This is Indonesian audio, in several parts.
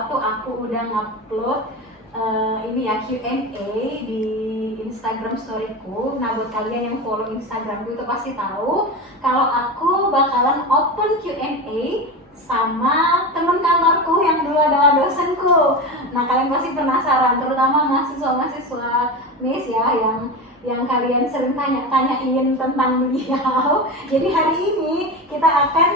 waktu aku udah ngupload ini ya Q&A di Instagram storyku. Nah buat kalian yang follow Instagramku itu pasti tahu kalau aku bakalan open Q&A sama temen kantorku yang dulu adalah dosenku. Nah kalian pasti penasaran, terutama mahasiswa-mahasiswa Miss ya yang kalian sering tanya-tanyain tentang beliau. Jadi hari ini kita akan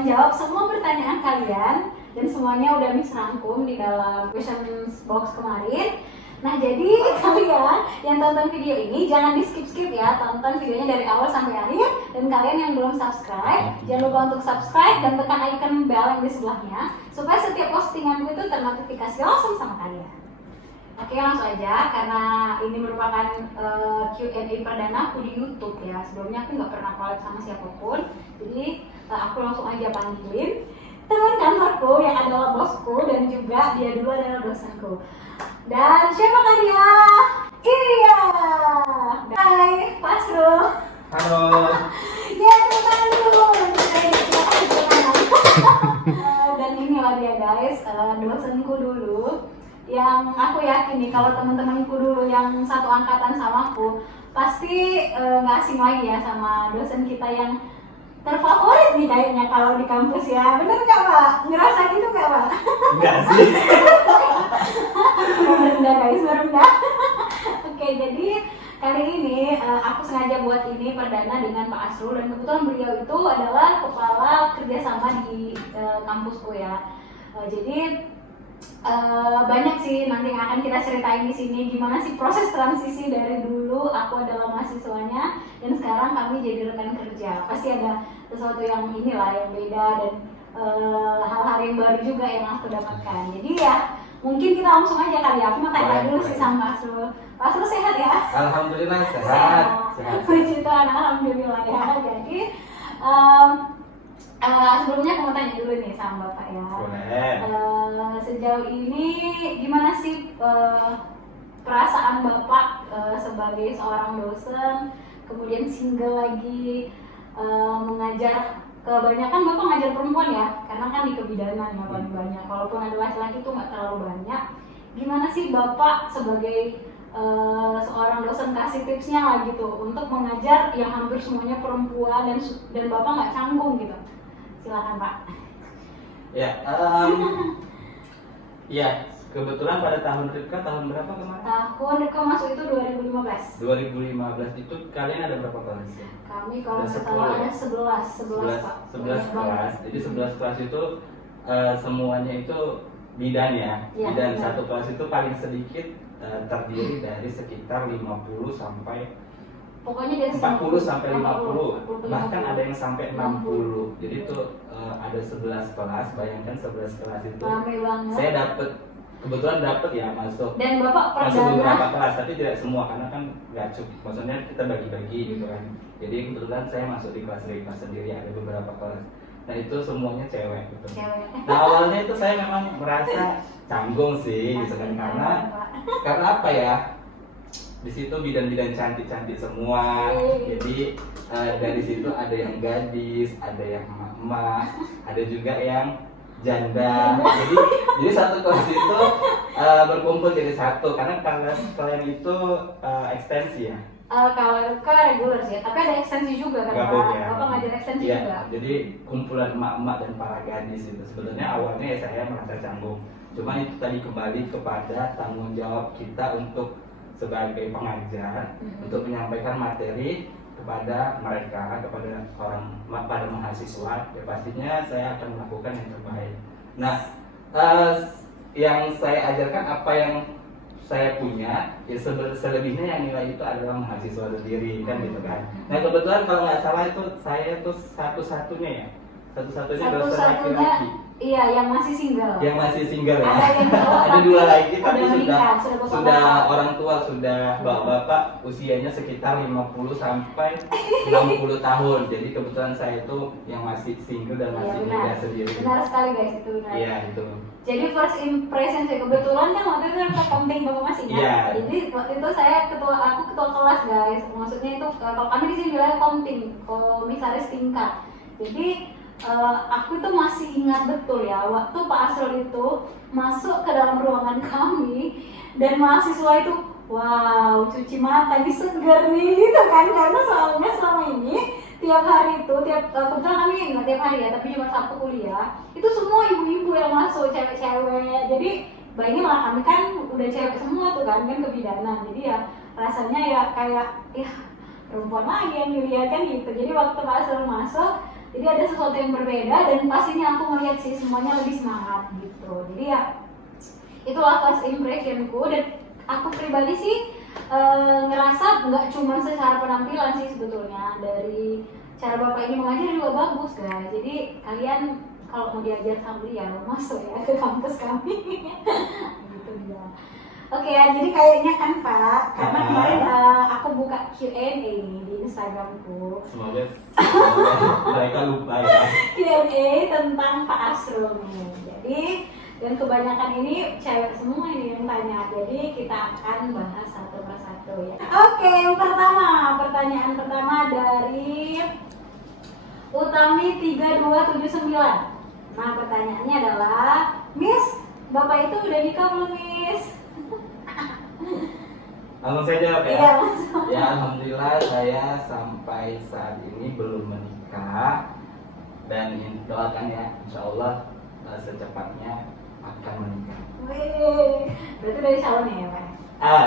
menjawab semua pertanyaan kalian dan semuanya udah Miss rangkum di dalam question box kemarin. Nah jadi kalian yang tonton video ini jangan di skip ya, tonton videonya dari awal sampai akhir. Dan kalian yang belum subscribe, jangan lupa untuk subscribe dan tekan icon bell yang di sebelahnya supaya setiap postinganku itu ternotifikasi langsung sama kalian. Oke langsung aja, karena ini merupakan Q&A perdana aku di YouTube ya. Sebelumnya aku nggak pernah collab sama siapapun, jadi aku langsung aja panggilin teman kantorku yang adalah bosku dan juga dia dulu adalah dosenku. Dan siapakah dia? Ini dia. Hai, Pak Asrul. Halo. Ya, tepuk tangan dulu. Dan inilah dia guys, dosenku dulu. Yang aku yakin nih kalau teman-temanku dulu yang satu angkatan sama aku pasti nggak asing lagi ya sama dosen kita yang terfavorit nih kayaknya kalau di kampus ya. Bener nggak Pak? Ngerasa gitu nggak Pak? Enggak sih. Merendah guys, merendah. Oke, jadi kali ini aku sengaja buat ini perdana dengan Pak Asrul dan kebetulan beliau itu adalah kepala kerjasama di kampusku ya. Jadi banyak sih nanti yang akan kita ceritain di sini gimana sih proses transisi dari dulu aku adalah mahasiswanya dan sekarang kami jadi rekan kerja. Pasti ada sesuatu yang inilah yang beda dan hal-hal yang baru juga yang aku dapatkan. Jadi ya mungkin kita langsung aja kali ya. Aku mau tanya dulu sih sama Pak Asrul. Pak Asrul sehat ya? Alhamdulillah sehat. Puji Tuhan, alhamdulillah ya. Jadi sebelumnya aku mau tanya dulu nih sama Bapak ya. Boleh. Sejauh ini gimana sih perasaan Bapak sebagai seorang dosen, kemudian single lagi, mengajar, kebanyakan Bapak ngajar perempuan ya, karena kan di kebidanan ya paling banyak. Walaupun ada laki-laki itu nggak terlalu banyak. Gimana sih Bapak sebagai seorang dosen kasih tipsnya lah gitu untuk mengajar yang hampir semuanya perempuan dan Bapak nggak canggung gitu? Silakan Pak. Ya, ya kebetulan pada tahun Ripka tahun berapa kemarin? Tahun Ripka masuk itu 2015. 2015 itu kalian ada berapa kelas ya? Kami kalau Ada nggak salah 10 ada ya? 11 Pak. 11 kelas. Jadi 11 kelas itu semuanya itu bidan ya. Iya, Bidan benar. satu kelas itu paling sedikit terdiri dari sekitar 50 sampai Pokoknya dari 40 sampai 50, 40, bahkan ada yang sampai 60. 60. Jadi itu ada 11 kelas, bayangkan 11 kelas itu. Rame banget. Saya kebetulan dapet ya masuk Dan Bapak beberapa perdana. kelas, tapi tidak semua karena kan nggak cukup. Maksudnya kita bagi-bagi gitu kan. Jadi kebetulan saya masuk di kelas Rikma sendiri, ada beberapa kelas. Nah itu semuanya cewek gitu. Cewek. Nah awalnya itu saya memang merasa canggung sih gitu kan, karena apa ya? Di situ bidan-bidan cantik-cantik semua. Jadi dari situ ada yang gadis, ada yang emak-emak, ada juga yang janda. Jadi satu kelas itu berkumpul jadi satu karena kelas kalian itu ekstensi ya. Kalau reguler sih, tapi ada ekstensi juga kan Gabung Pak. ya. Bapak ngajar ekstensi Iya, juga. jadi kumpulan emak-emak dan para gadis itu sebenarnya awalnya ya saya merasa canggung. Cuman itu tadi kembali kepada tanggung jawab kita untuk sebagai pengajar untuk menyampaikan materi kepada mereka, pada mahasiswa. Ya pastinya saya akan melakukan yang terbaik. Nah, yang saya ajarkan apa yang saya punya, ya selebihnya yang nilai itu adalah mahasiswa sendiri kan gitu kan. Nah kebetulan kalau nggak salah itu saya tuh satu-satunya dosen laki-laki. Iya, yang masih single. Yang masih single ya. Ada yang cowok, Ada dua lagi tapi menikah, sudah orang tua, sudah bapak-bapak usianya sekitar 50 sampai 60 tahun. Jadi kebetulan saya itu yang masih single dan masih muda sendiri. Benar sekali guys, itu benar. Iya itu. Jadi first impression saya kebetulan kan waktu itu accounting Bapak masih ingat. Iya. Jadi waktu itu aku ketua kelas guys. Maksudnya itu kalau kami di sini bilang accounting, komisaris tingkat. Jadi aku tuh masih ingat betul ya waktu Pak Asrul itu masuk ke dalam ruangan kami dan mahasiswa itu wow cuci mata ini seger nih gitu kan, karena soalnya selama ini tiap hari itu kebetulan kami nggak tiap hari ya tapi cuma Sabtu kuliah itu semua ibu-ibu yang masuk cewek-cewek, jadi bayangin lah kami kan udah cewek semua tuh kan kebidanan, jadi ya rasanya ya kayak ya perempuan lagi yang dilihat kan gitu. Jadi waktu Pak Asrul masuk jadi ada sesuatu yang berbeda dan pastinya aku melihat sih semuanya lebih semangat gitu. Jadi ya itulah first impressionku, dan aku pribadi sih ngerasa nggak cuma secara penampilan sih sebetulnya, dari cara bapak ini mengajar juga bagus guys. Jadi kalian kalau mau diajar sama dia masuk ya ke kampus kami gitu dia. Oke ya, jadi kayaknya kan Pak, karena kemarin aku buka Q&A nih di Instagramku. Semoga mereka lupa ya. Q&A tentang Pak Asrul nih. Jadi dan kebanyakan ini cewek semua ini yang tanya, jadi kita akan bahas satu persatu ya. Oke, yang pertama, pertanyaan pertama dari Utami 3279. Nah, pertanyaannya adalah, Miss, Bapak itu udah nikah belum, Miss? Langsung saya jawab ya. Iya, langsung. Ya, alhamdulillah saya sampai saat ini belum menikah, dan doakan ya, insya Allah secepatnya akan menikah. Wih, berarti dari calonnya ya Pak?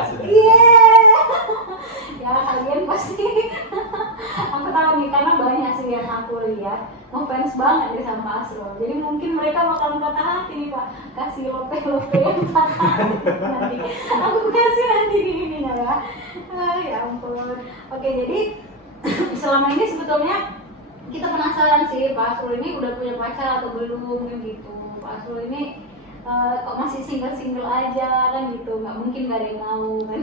Sudah. Ya kalian pasti aku tahu nih karena banyak sih yang aku lihat ngefans banget nih sama Asrul. Jadi mungkin mereka bakal patah hati nih Pak, kasih lope-lope yang patah hati nanti. Aku kasih nanti gini ya. Ya ampun. Oke, jadi selama ini sebetulnya kita penasaran sih Pak Asrul ini udah punya pacar atau belum gitu. Pak Asrul ini kok masih single aja kan gitu, nggak mungkin gak ada yang mau kan.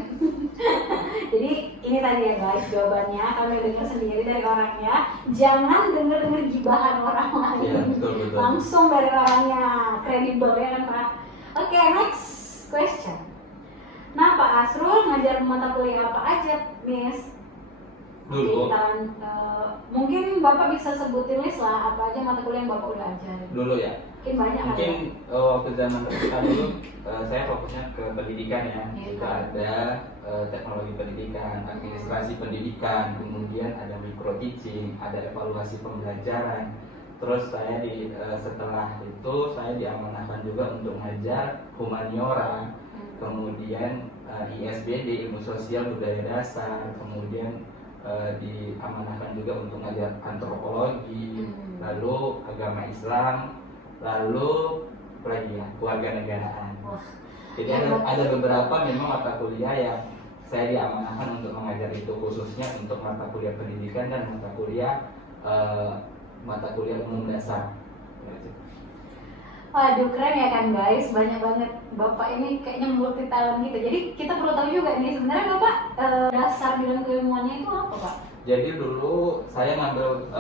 Jadi ini tadi ya guys jawabannya, kami dengar sendiri dari orangnya, jangan dengar gibahan orang lain. Ya, betul. Langsung dari orangnya, kredibel ya kan Pak. Oke, next question. Nah Pak Asrul ngajar mata kuliah apa aja Miss? Dulu mungkin Bapak bisa sebutin list lah apa aja mata kuliah yang Bapak udah ajarin. dulu ya. Mungkin banyak Mungkin kan? waktu zaman kita dulu saya fokusnya ke pendidikan ya. Iya. Itu ada teknologi pendidikan, administrasi pendidikan, kemudian ada micro teaching, ada evaluasi pembelajaran. Terus saya setelah itu saya diamanahkan juga untuk mengajar humaniora, kemudian ISBD, ilmu sosial budaya dasar, kemudian diamanahkan juga untuk mengajar antropologi, lalu agama Islam, lalu lagi ya kewarganegaraan. Jadi ada beberapa memang mata kuliah yang saya diamanahkan untuk mengajar itu, khususnya untuk mata kuliah pendidikan dan mata kuliah umum dasar. Waduh keren ya kan guys, banyak banget Bapak ini kayaknya multi talent gitu. Jadi kita perlu tahu juga nih sebenarnya Bapak dasar bidang keilmuannya itu apa Pak? Jadi dulu saya ngambil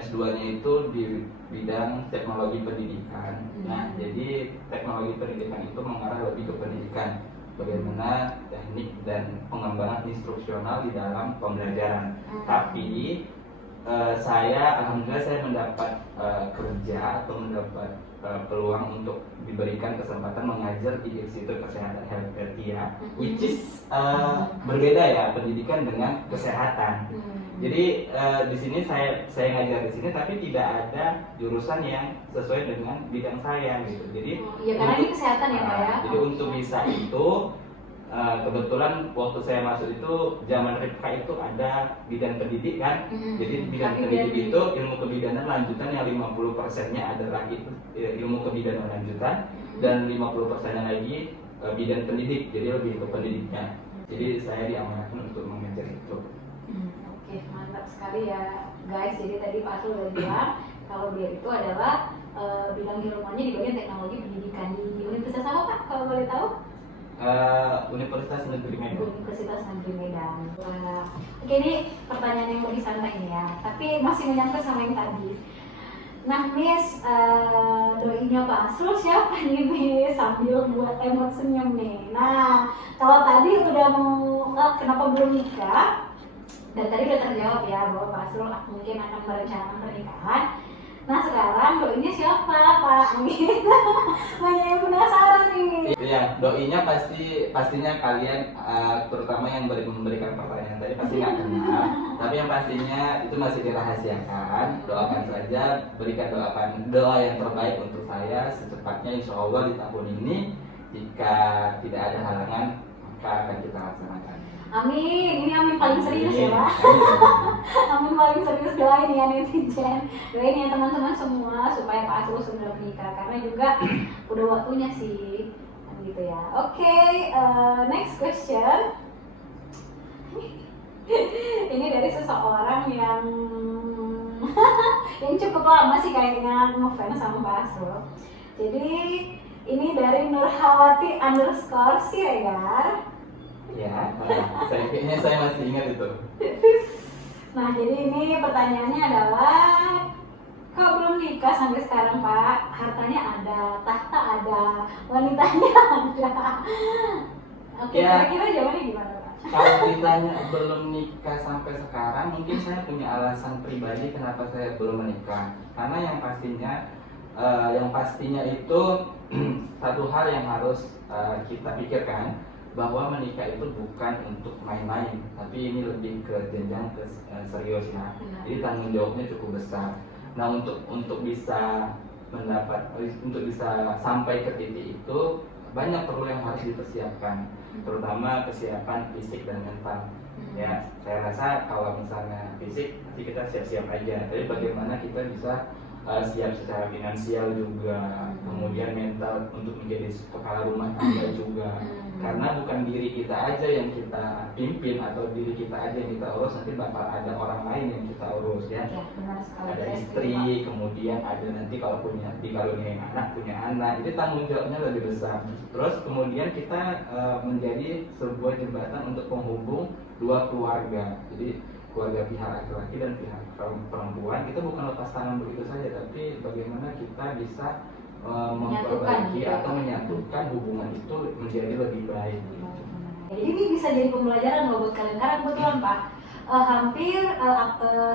S2-nya itu di bidang teknologi pendidikan. Nah, jadi teknologi pendidikan itu mengarah lebih ke pendidikan, bagaimana teknik dan pengembangan instruksional di dalam pembelajaran. Tapi alhamdulillah saya mendapat kerja atau mendapat peluang untuk diberikan kesempatan mengajar di Institut Kesehatan Helvetia, which is berbeda ya pendidikan dengan kesehatan. Jadi di sini saya ngajar di sini, tapi tidak ada jurusan yang sesuai dengan bidang saya gitu. Jadi ya karena ini kesehatan ya Pak ya. Jadi untuk bisa itu kebetulan waktu saya masuk itu zaman RIPK itu ada bidang pendidikan. Jadi bidang pendidik itu ilmu kebidanan lanjutan yang 50%-nya adalah ilmu kebidanan lanjutan, dan 50%-nya lagi bidang pendidik. Jadi lebih ke pendidikan. Jadi saya diamanahkan untuk mengajar itu. Oke, mantap sekali ya guys. Jadi tadi Pak Asrul udah bilang kalau dia itu adalah bidang ilmuannya di bagian teknologi pendidikan di Universitas apa Pak kalau boleh tahu? Universitas Negeri Medan. Universitas Negeri Medan. Oke, ini pertanyaan yang lebih santai ini ya, tapi masih menyangkut sama yang tadi. Nah Miss, doinya Pak Asrul siapa nih Miss? Sambil buat emot senyum nih. Nah, kalau tadi udah mau kenapa belum nikah, dan tadi udah terjawab ya bahwa Pak Asrul mungkin akan merencanakan pernikahan. Nah sekarang doinya siapa Pak? Gitu. Banyak yang penasaran nih. Iya, doinya pastinya kalian terutama yang memberikan pertanyaan tadi pasti nggak kenal. Tapi yang pastinya itu masih dirahasiakan. Doakan saja, berikan doa yang terbaik untuk saya secepatnya insya Allah di tahun ini. Jika tidak ada halangan maka akan kita laksanakan. Amin, ini amin paling serius ya Pak. Amin. Amin paling serius, doain ya netizen, doain ya teman-teman semua supaya Pak Asrul segera menikah karena juga udah waktunya sih, gitu ya. Oke, next question. Ini dari seseorang yang yang cukup lama sih kayaknya ngefans sama Pak Asrul. Jadi ini dari Nurhawati _Siregar. Ya, kayaknya saya masih ingat itu. Nah, jadi ini pertanyaannya adalah, kok belum nikah sampai sekarang Pak? Hartanya ada, tahta ada, wanitanya ada. Oke, Ya. kira-kira jawabannya gimana Pak? Kalau ditanya belum nikah sampai sekarang, mungkin saya punya alasan pribadi kenapa saya belum menikah. Karena yang pastinya itu satu hal yang harus kita pikirkan, bahwa menikah itu bukan untuk main-main, tapi ini lebih ke jenjang ke serius ya. Jadi tanggung jawabnya cukup besar. Nah untuk bisa sampai ke titik itu banyak perlu yang harus dipersiapkan, terutama kesiapan fisik dan mental. Ya, saya rasa kalau misalnya fisik nanti kita siap-siap aja. Tapi bagaimana kita bisa siap secara finansial juga, kemudian mental untuk menjadi kepala rumah tangga juga. Karena bukan diri kita aja yang kita pimpin atau diri kita aja yang kita urus, nanti bakal ada orang lain yang kita urus ya. Ya, benar sekali. Ada istri, kemudian ada nanti kalau dikaruniai anak, punya anak, itu tanggung jawabnya lebih besar. Terus kemudian kita menjadi sebuah jembatan untuk penghubung dua keluarga. Jadi keluarga pihak laki-laki dan pihak perempuan itu bukan lepas tangan begitu saja, tapi bagaimana kita bisa memperbaiki atau menyatukan hubungan itu menjadi lebih baik. Jadi ini bisa jadi pembelajaran loh buat kalian karena kebetulan Pak, hampir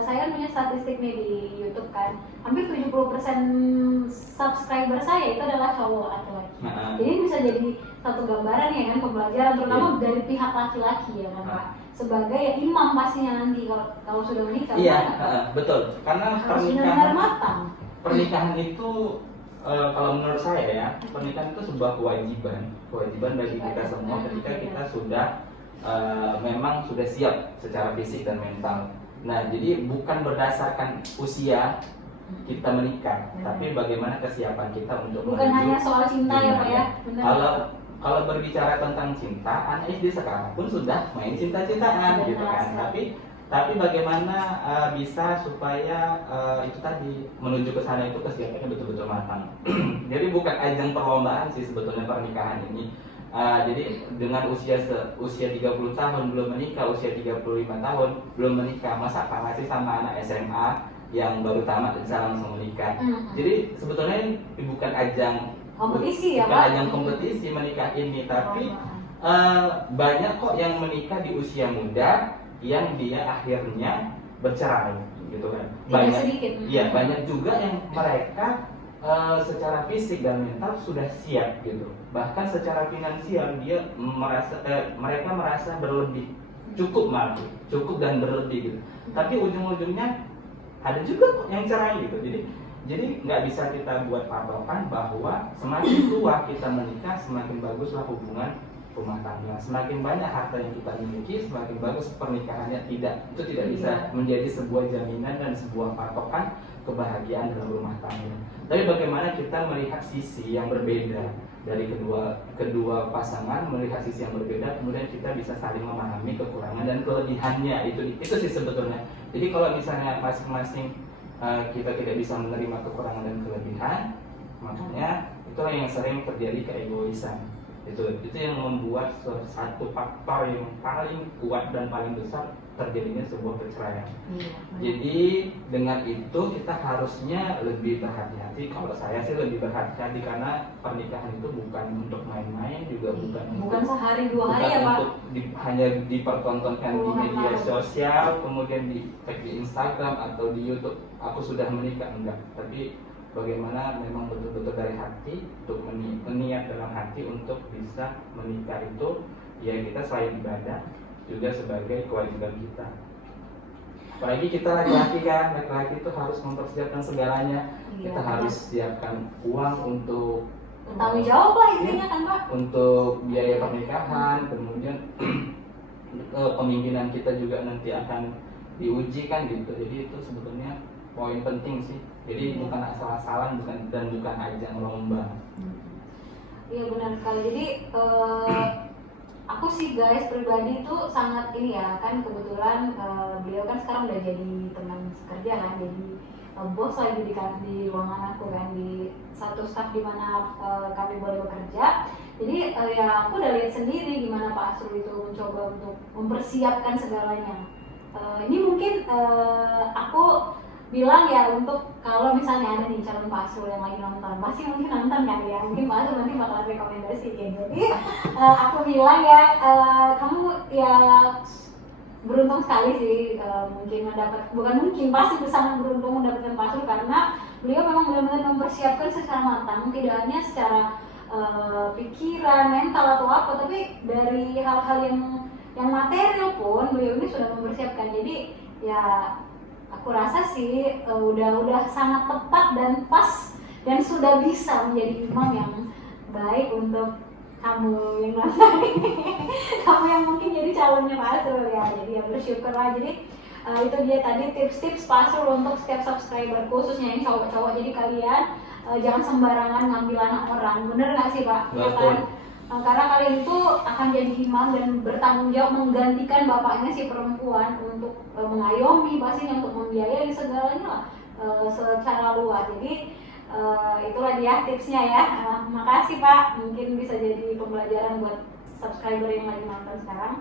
saya kan punya statistik nih di YouTube kan, hampir 70% subscriber saya itu adalah cowok atau laki. Jadi ini bisa jadi satu gambaran ya kan, pembelajaran terutama dari pihak laki-laki ya kan Pak, sebagai imam pastinya nanti kalau sudah menikah. Iya, betul. Karena harus benar-benar matang. Pernikahan itu kalau menurut saya ya, pernikahan itu sebuah kewajiban bagi kita semua ketika kita sudah memang sudah siap secara fisik dan mental. Nah, jadi bukan berdasarkan usia kita menikah, tapi bagaimana kesiapan kita untuk bukan hanya soal cinta ya Pak ya. Benar. Kalau berbicara tentang cinta, anak SD sekarang pun sudah main cinta-cintaan gitu kan. Tapi bagaimana bisa supaya itu tadi menuju ke sana itu kesiapannya betul-betul matang. Jadi bukan ajang perlombaan sih sebetulnya pernikahan ini. Jadi dengan usia 30 tahun belum menikah, usia 35 tahun belum menikah, masa kalah sih sama anak SMA yang baru tamat dan bisa langsung menikah. Jadi sebetulnya ini bukan ajang kompetisi ya Pak. Bukan ajang kompetisi menikah ini, tapi banyak kok yang menikah di usia muda yang dia akhirnya bercerai gitu kan. Banyak sedikit. Iya, banyak juga yang mereka secara fisik dan mental sudah siap gitu. Bahkan secara finansial dia mereka merasa berlebih, cukup dan berlebih gitu. Tapi ujung-ujungnya ada juga kok yang cerai gitu. Jadi nggak bisa kita buat patokan bahwa semakin tua kita menikah semakin baguslah hubungan rumah tangga. Semakin banyak harta yang kita miliki, semakin bagus pernikahannya. Itu tidak bisa menjadi sebuah jaminan dan sebuah patokan kebahagiaan dalam rumah tangga. Tapi bagaimana kita melihat sisi yang berbeda dari kedua pasangan, melihat sisi yang berbeda, kemudian kita bisa saling memahami kekurangan dan kelebihannya. Itu sih sebetulnya. Jadi kalau misalnya masing-masing kita tidak bisa menerima kekurangan dan kelebihan, makanya itulah yang sering terjadi keegoisan. Itu yang membuat satu faktor yang paling kuat dan paling besar terjadinya sebuah perceraian. Jadi dengan itu kita harusnya lebih berhati-hati. Kalau saya sih lebih berhati-hati karena pernikahan itu bukan untuk main-main, juga bukan sehari dua hari ya Pak. Untuk hanya dipertontonkan di media sosial, kemudian di tag di Instagram atau di YouTube. Aku sudah menikah, enggak. Tapi bagaimana memang betul-betul dari hati untuk meniat dalam hati untuk bisa menikah itu, ya kita selain ibadah juga sebagai kewajiban kita. Apalagi kita laki-laki kan, laki-laki itu harus mempersiapkan segalanya. Kita harus siapkan uang untuk tanggung jawab lah intinya kan Pak. Untuk biaya pernikahan, kemudian pemimpinan kita juga nanti akan diuji kan gitu. Jadi itu sebetulnya poin penting sih. Jadi bukan asal-asalan, bukan ajang lomba. Iya benar sekali. Jadi aku sih guys pribadi tuh sangat ini ya, kan kebetulan beliau kan sekarang udah jadi teman sekerja kan, jadi bos lagi di ruangan aku kan, di satu staff di mana kami boleh bekerja. Jadi ya aku udah lihat sendiri gimana Pak Asrul itu mencoba untuk mempersiapkan segalanya. Ini mungkin aku bilang ya, untuk kalau misalnya ada nih calon Pak Asrul yang lagi nonton, pasti mungkin nonton kan ya, mungkin Pak Asrul nanti bakalan rekomendasi ya. Jadi aku bilang ya, kamu ya beruntung sekali sih, mungkin pasti sangat beruntung mendapatkan Pak Asrul, karena beliau memang benar-benar mempersiapkan secara matang, tidak hanya secara pikiran, mental atau apa, tapi dari hal-hal yang material pun beliau ini sudah mempersiapkan. Jadi ya aku rasa sih udah sangat tepat dan pas dan sudah bisa menjadi imam yang baik untuk kamu yang nonton ini. Kamu yang mungkin jadi calonnya Pak Asrul ya. Jadi ya bersyukurlah. Jadi itu dia tadi tips-tips Pak Asrul untuk setiap subscriber, khususnya yang cowok-cowok. Jadi kalian jangan sembarangan ngambil anak orang. Bener nggak sih Pak? Ya kan? Karena kalian itu akan jadi imam dan bertanggung jawab menggantikan bapaknya si perempuan untuk mengayomi, pastinya untuk membiayai segalanya lah secara luas. Jadi itulah dia tipsnya ya. Makasih Pak, mungkin bisa jadi pembelajaran buat subscriber yang lagi nonton sekarang.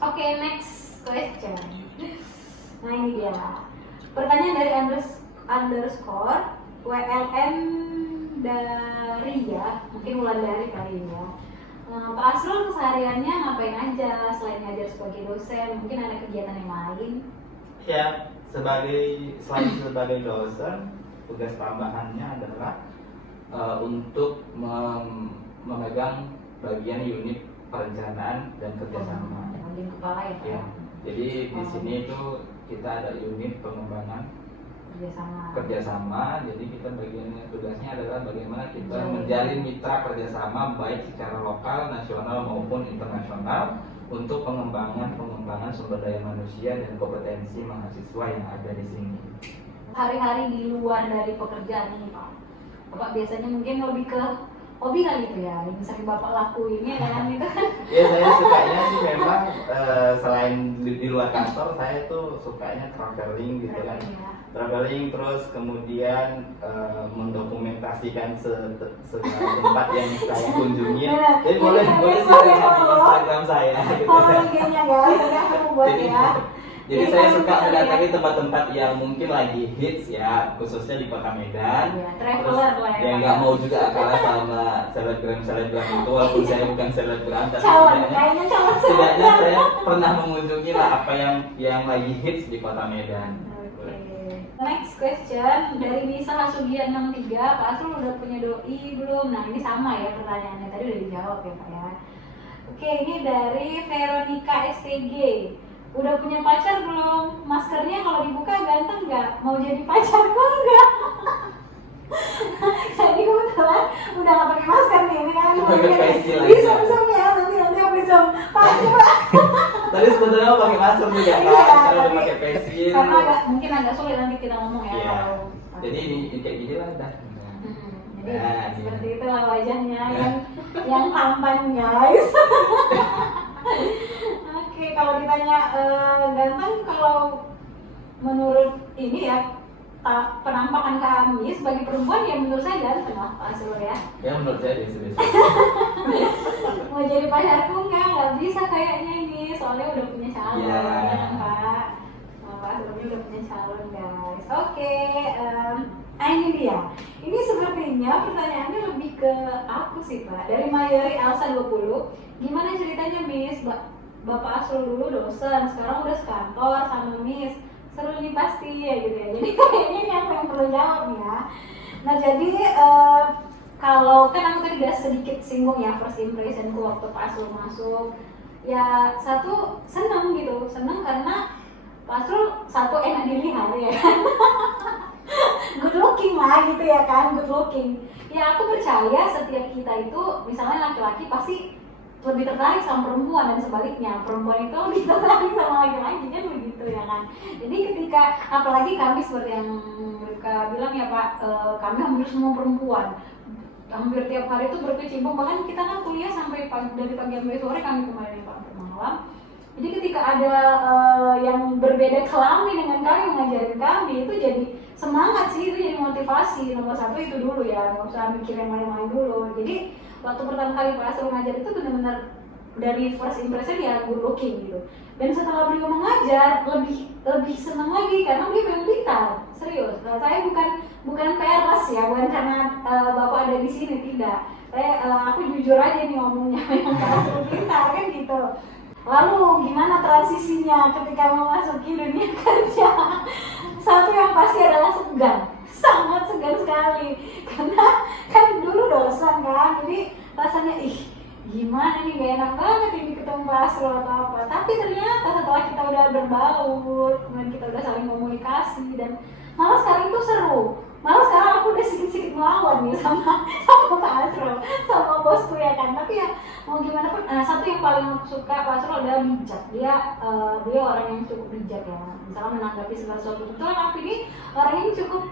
Oke, next question. Nah ini dia pertanyaan dari underscore WLM dari ya, mungkin Wulandari kali ya. Pak Asrul kesehariannya ngapain aja selain ngajar sebagai dosen? Mungkin ada kegiatan yang lain? Ya, selain sebagai dosen, tugas tambahannya adalah untuk memegang bagian unit perencanaan dan kerjasama. Bagian kepala ya Pak? Ya. Jadi di sini itu kita ada unit pengembangan kerjasama. Jadi kita tugasnya adalah bagaimana kita menjalin mitra kerjasama baik secara lokal, nasional maupun internasional untuk pengembangan sumber daya manusia dan kompetensi mahasiswa yang ada di sini. Hari-hari di luar dari pekerjaan ini Pak, Bapak biasanya mungkin lebih ke hobi kali itu ya, yang sering Bapak lakuin ya kan gitu kan? Ya saya sukanya sih memang selain di luar kantor, saya tuh sukanya traveling gitu kan. Traveling terus kemudian mendokumentasikan segala tempat yang saya kunjungi. Jadi boleh sih lihat di Instagram saya. Kalau IG-nya guys, aku buat ya. Jadi saya suka mendatangi tempat-tempat yang mungkin lagi hits ya, khususnya di Kota Medan. Ya, traveler lah ya. Yang nggak mau juga kalah sama selebgram itu, walaupun saya bukan selebgram, tapi setidaknya saya pernah mengunjungi lah apa yang lagi hits di Kota Medan. Next question dari Nisa Hasugia 63, Pak Asrul udah punya doi belum? Nah ini sama ya pertanyaannya, tadi udah dijawab ya Pak ya. Oke, ini dari Veronica STG, udah punya pacar belum? Maskernya kalau dibuka ganteng nggak? Mau jadi pacarku nggak? Jadi kebetulan udah nggak pakai masker nih, ini kan bisa ya, nanti aku bisa Pak. Tadi sebetulnya pakai masker juga kan, karena udah pakai face karena mungkin agak sulit nanti kita ngomong ya. Iya. Jadi ini kayak gini lah dah. Jadi seperti itulah wajahnya yang tampan guys. Oke, kalau ditanya ganteng, kalau menurut ini ya penampakan kami sebagai perempuan ya menurut saya ganteng lah Pak Asrul ya. Ya menurut saya biasa-biasa. mau jadi pacarku nggak bisa kayaknya ini, soalnya udah punya calon, Iya. ya kan Pak? Pak Asrul udah punya calon guys. Oke, ini dia. Ini sepertinya pertanyaannya lebih ke aku sih Pak. Dari Mayori Elsa 20, gimana ceritanya Miss? Bapak Asrul dulu dosen, sekarang udah sekantor sama Miss. Seru nih pasti ya gitu ya. Jadi kayaknya ini aku yang perlu jawab ya. Nah jadi kalau kan aku tadi udah sedikit singgung ya first impressionku waktu Pak Asrul masuk. Ya satu seneng gitu, seneng karena Pak Asrul satu enak dilihat ya kan. Good looking lah gitu ya kan, good looking. Ya aku percaya setiap kita itu misalnya laki-laki pasti lebih tertarik sama perempuan dan sebaliknya, perempuan itu lebih tertarik sama laki-laki kan begitu ya kan. Jadi ketika apalagi kami seperti yang mereka bilang ya Pak, kami hampir semua perempuan, hampir tiap hari itu berkecimpung, bahkan kita kan kuliah sampai dari pagi sampai sore, kami kemarin Pak sampai malam. Jadi ketika ada yang berbeda kelamin dengan kami mengajarin kami, itu jadi semangat sih, itu jadi motivasi. Nomor satu itu dulu ya, nggak usah mikir yang lain-lain dulu. Jadi waktu pertama kali Pak Asrul ngajar itu benar-benar dari first impression ya good looking gitu. Dan setelah beliau mengajar lebih senang lagi karena beliau memang pintar, serius. Nah, saya bukan peres ya, bukan karena bapak ada di sini, tidak. Aku jujur aja nih ngomongnya, memang Pak Asrul pintar kan gitu. Lalu gimana transisinya ketika memasuki dunia kerja? Satu yang pasti adalah segan, sangat segan sekali. Karena kan dulu dosen kan, jadi rasanya gimana nih, gak enak banget ini ketemu Pak Asrul atau apa. Tapi ternyata setelah kita udah berbaur, kemudian kita udah saling komunikasi, dan malah sekarang itu seru. Malah sekarang aku udah sedikit-sedikit melawan nih sama Pak Asrul, sama bosku ya kan. Tapi ya mau gimana pun, satu yang paling aku suka Pak Asrul adalah bijak. Dia orang yang cukup bijak ya. Misalnya menanggapi segala sesuatu, kebetulan aku ini orang yang cukup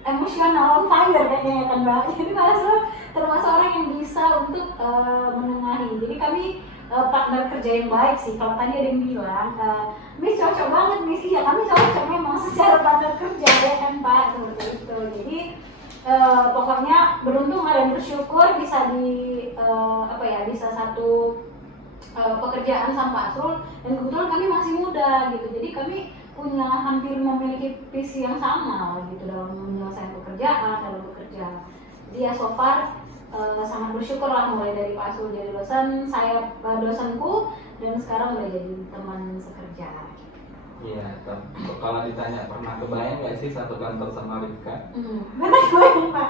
emosional on fire kayaknya ya kan Mbak. Jadi Pak Asrul termasuk orang yang bisa untuk menengahi. Jadi kami partner kerja yang baik sih. Kalau tadi ada yang bilang, Miss cocok banget Miss, iya kami cocok memang secara partner kerja ya kan Pak, seperti itu. Jadi pokoknya beruntung dan bersyukur bisa bisa satu pekerjaan sama Pak Asrul, dan kebetulan kami masih muda gitu. Jadi kami hampir memiliki visi yang sama gitu dalam menyelesaikan pekerjaan, dalam bekerja. Jadi ya so far sangat bersyukur lah, mulai dari Pak Asrul jadi dosen, saya dosenku, dan sekarang udah jadi teman sekerja. Iya, kalau ditanya pernah kebayang nggak sih satu kantor sama Rifka? Pernah kebayang Pak?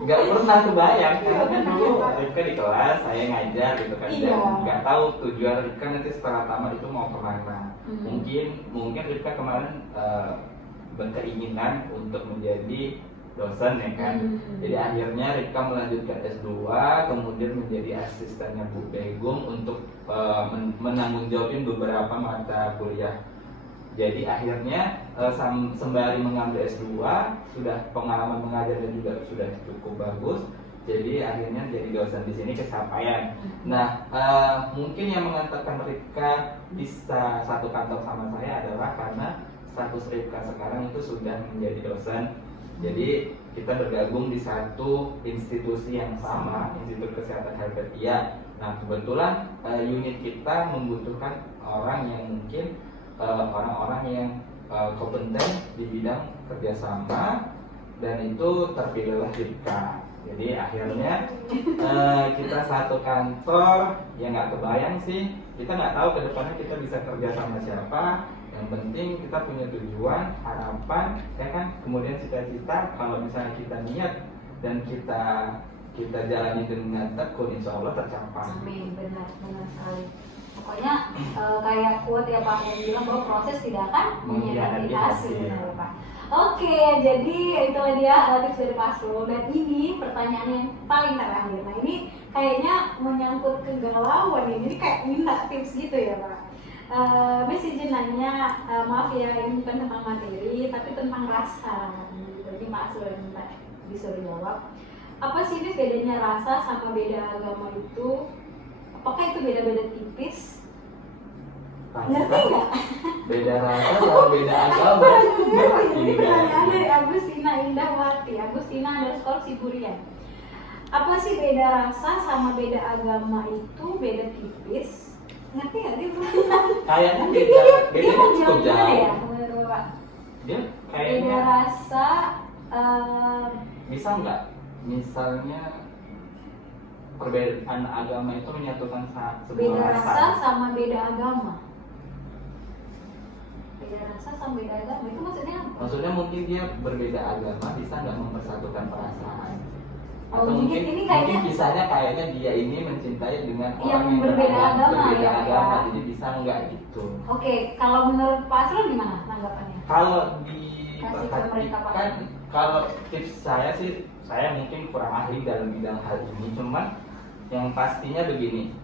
Nggak pernah kebayang, karena kan dulu Rifka di kelas, saya ngajar gitu kan. Iya. Dan nggak tahu tujuan Rifka nanti setelah tamat itu mau kemana. Mungkin Rifka kemarin berkeinginan untuk menjadi dosen ya kan. Jadi akhirnya Rifka melanjutkan S2, kemudian menjadi asistennya Bu Begum untuk menanggung jawabin beberapa mata kuliah. Jadi akhirnya sembari mengambil S2, sudah pengalaman mengajar dan juga sudah cukup bagus. Jadi akhirnya jadi dosen di sini kesampaian. Nah, mungkin yang mengantarkan Rifka bisa satu kantor sama saya adalah karena status Rifka sekarang itu sudah menjadi dosen. Jadi kita bergabung di satu institusi yang sama, Institut Kesehatan Helvetia. Nah, kebetulan unit kita membutuhkan orang yang mungkin orang-orang yang kompeten di bidang kerjasama, dan itu terpilihlah Rifka. Jadi akhirnya kita satu kantor, ya nggak kebayang sih, kita nggak tahu ke depannya kita bisa kerja sama siapa. Yang penting kita punya tujuan, harapan, ya kan. Kemudian cita-cita, kalau misalnya kita niat dan kita jalani dengan tekun, insya Allah tercapai. Amin, benar sekali. Pokoknya kayak quote ya Pak yang bilang bahwa proses tidak akan mengkhianati hasil, benar Pak. Oke, jadi itulah dia tips dari Pak Asrul, dan ini pertanyaan yang paling terakhir. Nah ini kayaknya menyangkut kegalauan nih, jadi kayak minta tips gitu ya Pak. Miss izin nanya, maaf ya ini bukan tentang materi tapi tentang rasa. Jadi Pak Asrul yang minta disuruh jawab. Apa sih Miss bedanya rasa sama beda agama itu? Apakah itu beda-beda tipis? Ngerti nggak? Beda rasa sama beda agama. Ini pertanyaan dari Agustina Indahwati, Agustina _Siburian. apa sih beda rasa sama beda agama itu beda tipis? Ngerti nggak dia pertanyaan? Kayaknya Dia bedanya mau cukup jawab gimana ya jauh. menurut Bapak? Dia Beda kayaknya rasa bisa nggak misalnya perbedaan agama itu menyatukan sebuah beda rasa rasa. sama beda agama. Beda rasa sama beda agama itu maksudnya apa? Maksudnya mungkin dia berbeda agama bisa nggak mempersatukan perasaan. Oh, Atau mungkin ini kayaknya- mungkin kisahnya kayaknya dia ini mencintai dengan Yang orang yang berbeda agama, berbeda ya, agama, ya. jadi bisa nggak gitu. Oke, kalau menurut Pak Asrul gimana tanggapannya? Kalau Kasih ke mereka, Pak. diperhatikan, kalau tips saya sih, saya mungkin kurang ahli dalam bidang hal ini, cuman yang pastinya begini,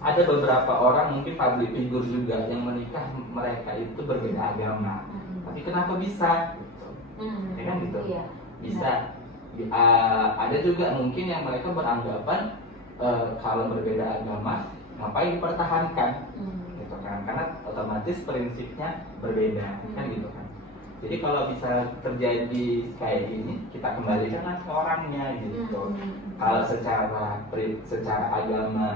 ada beberapa orang mungkin public figure juga yang menikah mereka itu berbeda agama, tapi kenapa bisa? Ya kan gitu, Iya. bisa. Ada juga mungkin yang mereka beranggapan kalau berbeda agama ngapain dipertahankan, gitu kan? Karena otomatis prinsipnya berbeda, kan gitu kan? Jadi kalau bisa terjadi kayak gini, kita kembalikanlah ke orangnya gitu. Kalau secara agama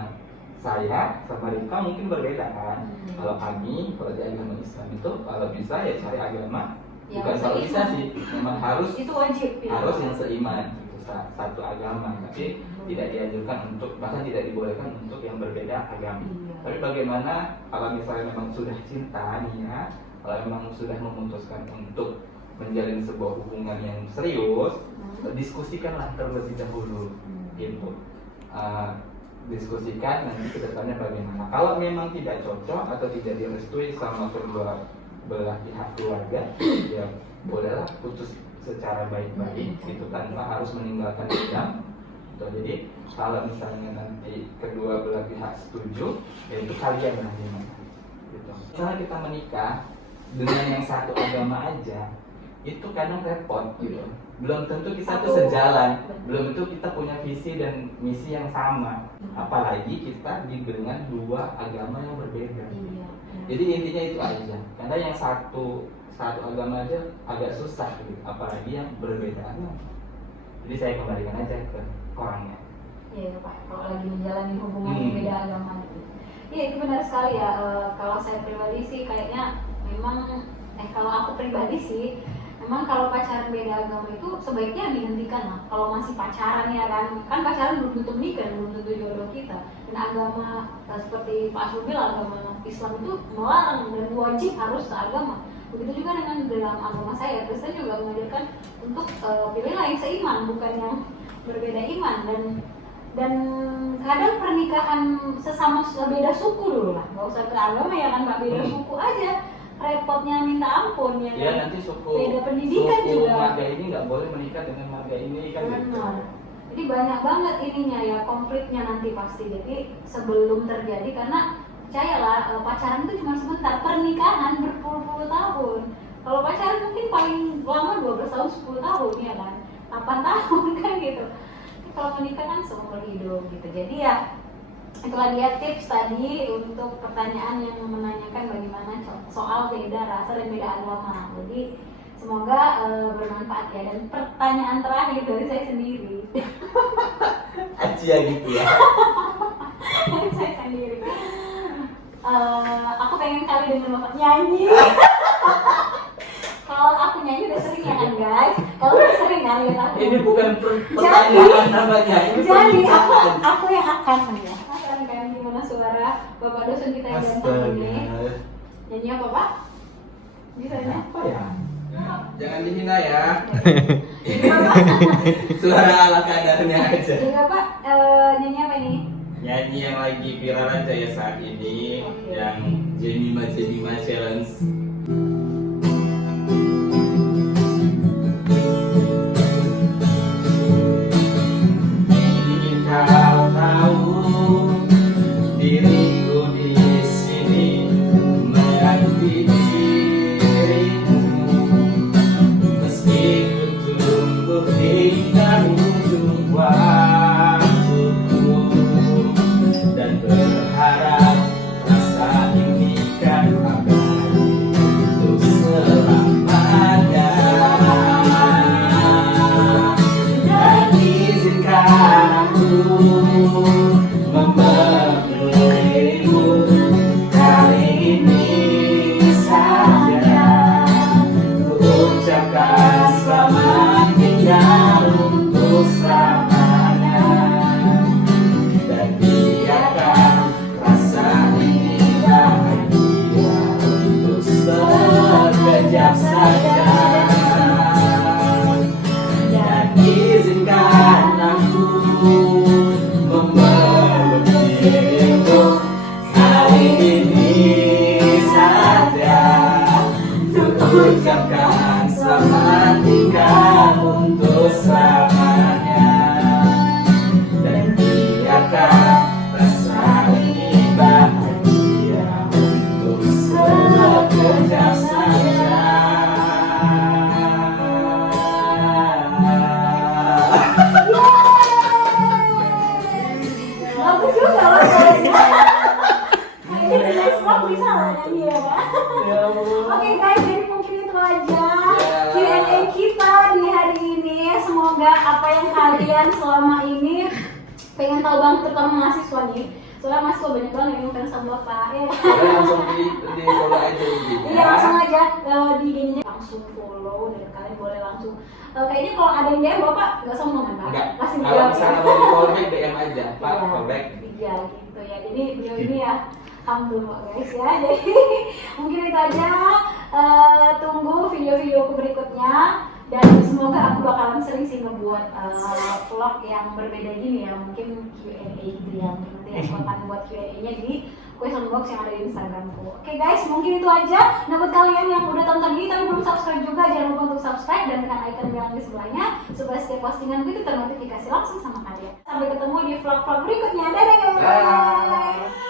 saya sama Rika mungkin berbeda kan. Kalau kami, kalau di agama Islam itu kalau bisa ya cari agama. Yang Bukan kalau bisa seiman. sih, memang harus Itu wajib ya. harus yang seiman gitu, satu agama. Tapi tidak dianjurkan untuk, bahkan tidak dibolehkan untuk yang berbeda agama. Iya. Tapi bagaimana kalau misalnya memang sudah cinta nih ya, kalau memang sudah memutuskan untuk menjalin sebuah hubungan yang serius, diskusikanlah terlebih dahulu, gitu. Diskusikan nanti kedepannya bagaimana. Kalau memang tidak cocok atau tidak direstui sama kedua belah pihak keluarga, ya bolehlah putus secara baik-baik, gitu, tanpa harus meninggalkan dendam. Jadi kalau misalnya nanti kedua belah pihak setuju, ya itu kalian yang gimana, gitu. Misalnya kita menikah dengan yang satu agama aja, itu kadang repot, gitu. Belum tentu kita tuh sejalan, belum tentu kita punya visi dan misi yang sama, apalagi kita dengan dua agama yang berbeda. Iya. Jadi intinya itu aja, karena yang satu agama aja agak susah, gitu, apalagi yang berbeda agama. Jadi saya kembalikan aja ke orangnya. Iya Pak, kalau lagi menjalani hubungan yang beda agama gitu. Iya itu benar sekali ya. Kalau saya pribadi sih kayaknya memang, kalau aku pribadi sih, memang kalau pacaran beda agama itu sebaiknya dihentikan lah. Kalau masih pacaran ya kan pacaran belum tentu nikah, belum tentu jodoh kita. Dan agama seperti Pak Asrul bilang, agama Islam itu melarang dan wajib harus seagama. Begitu juga dengan dalam agama saya, Kristen juga mengajarkan untuk pilihlah yang seiman, bukan yang berbeda iman. Dan kadang pernikahan sesama beda suku dulu lah, nggak usah ke agama ya kan, Mbak, beda suku aja repotnya minta ampun ya. Iya, kan? nanti suku Beda pendidikan juga. marga ini nggak boleh menikah dengan marga ini kan gitu. Benar. Jadi banyak banget ininya ya, konfliknya nanti pasti. Jadi sebelum terjadi, karena percayalah pacaran itu cuma sebentar, pernikahan berpuluh-puluh tahun. Kalau pacaran mungkin paling lama 12 tahun, 10 tahun ya kan, 8 tahun kan gitu. Tapi kalau menikah kan seumur hidup gitu. Jadi ya itulah dia tips tadi untuk pertanyaan yang menanyakan bagaimana soal beda rasa dan beda agama. Jadi semoga bermanfaat ya. Dan pertanyaan terakhir dari saya sendiri. Aja gitu ya. Dari saya sendiri. Aku pengen kali dengan Bapak nyanyi. Kalau aku nyanyi udah sering ya kan guys. Kalau udah sering kan lihat aku. Ini bukan pertanyaan namanya. Ini Jadi pernikahan. aku yang akan ya. Akan kan gimana suara Bapak dosen kita yang ganteng ini. Nyanyi apa Pak? Bisanya? Apa ya? Jangan dihina ya. Bapak, Suara ala kadarnya aja. juga Pak nyanyi apa ini? Nyanyi yang lagi viral aja ya saat ini, Oke. yang Jemima Challenge. Ingin kau tahu diriku di sini menanti dirimu, meski ku tunggu hingga ujung waktuku, dan berharap rasa ini kan abadi untuk kalian selama ini pengen tahu banget terutama mahasiswa nih. Soalnya mahasiswa banyak banget yang ngefans sama Bapak. Ya. Boleh langsung di follow aja di Iya langsung aja di ininya langsung follow dan kalian boleh langsung kayaknya kalau ada yang DM Bapak nggak sombong kan Pak? Enggak. Pasti Kalau dijawab, misalnya ya? mau di follow back DM aja, Pak, Iya. follow back. Iya gitu ya. Jadi beliau ini ya alhamdulillah guys ya. Jadi mungkin itu aja. Tunggu video-video berikutnya dan semoga aku bakalan sering sih ngebuat vlog yang berbeda gini ya, mungkin Q&A gitu ya. Nanti aku akan buat Q&A-nya di question box yang ada di Instagramku. Oke guys, mungkin itu aja. Nah buat kalian yang udah tonton ini tapi belum subscribe juga, jangan lupa untuk subscribe dan tekan icon bell di sebelahnya supaya setiap postingan itu ternotifikasi langsung sama kalian. Sampai ketemu di vlog-vlog berikutnya. Dadah guys. Bye.